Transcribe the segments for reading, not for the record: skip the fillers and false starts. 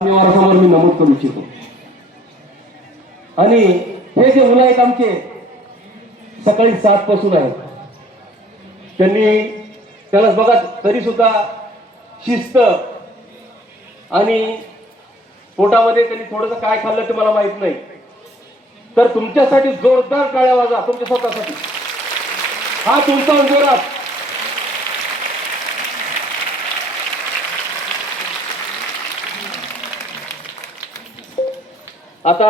समोर मी नमूद करू इच्छितो। आणि हे जे मुलं आहेत आमचे सकाळी 7 पासून आहेत, त्याला बघा तरी सुद्धा शिस्त आणि पोटामध्ये त्यांनी थोडंसं काय खाल्लं ते मला माहित नाही, तर तुमच्यासाठी जोरदार टाळ्या वाजा, तुमच्या स्वतःसाठी हा तुमचा जोरात। आता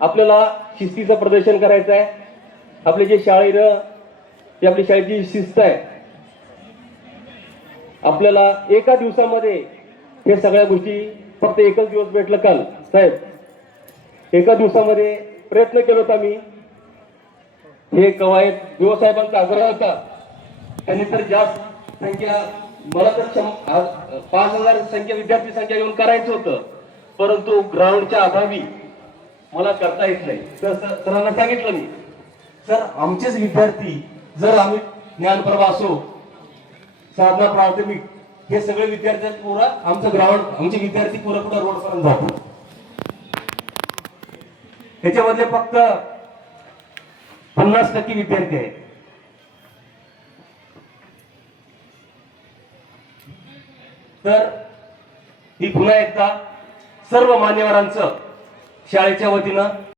आपल्याला शिस्तीचं प्रदर्शन करायचं आहे। आपले जे शाळेनं जी आपली शाळेची शिस्त आहे, आपल्याला एका दिवसामध्ये हे सगळ्या गोष्टी, फक्त एकच दिवस भेटलं काल साहेब, एका दिवसामध्ये प्रयत्न केला होता मी। हे कवायत साहेबांचा आग्रह होता, त्यांनी तर जास्त संख्या, मला तर 5000 संख्या विद्यार्थी संख्या येऊन करायचं होतं, परंतु ग्राउंडच्या अभावी मला करता येत नाही। तर सरांना सांगितलं मी, सर आमचेच विद्यार्थी, जर आम्ही ज्ञानप्रभा असो, साधना प्राथमिक, हे सगळे विद्यार्थी पुरा आमचं ग्राउंड, आमचे विद्यार्थी पुरा रोड पर्यंत जातो, त्याच्यामधले फक्त 50% विद्यार्थी आहेत। तर ही पुन्हा एकदा सर्व मान्यवरांचं शाळेच्या वतीनं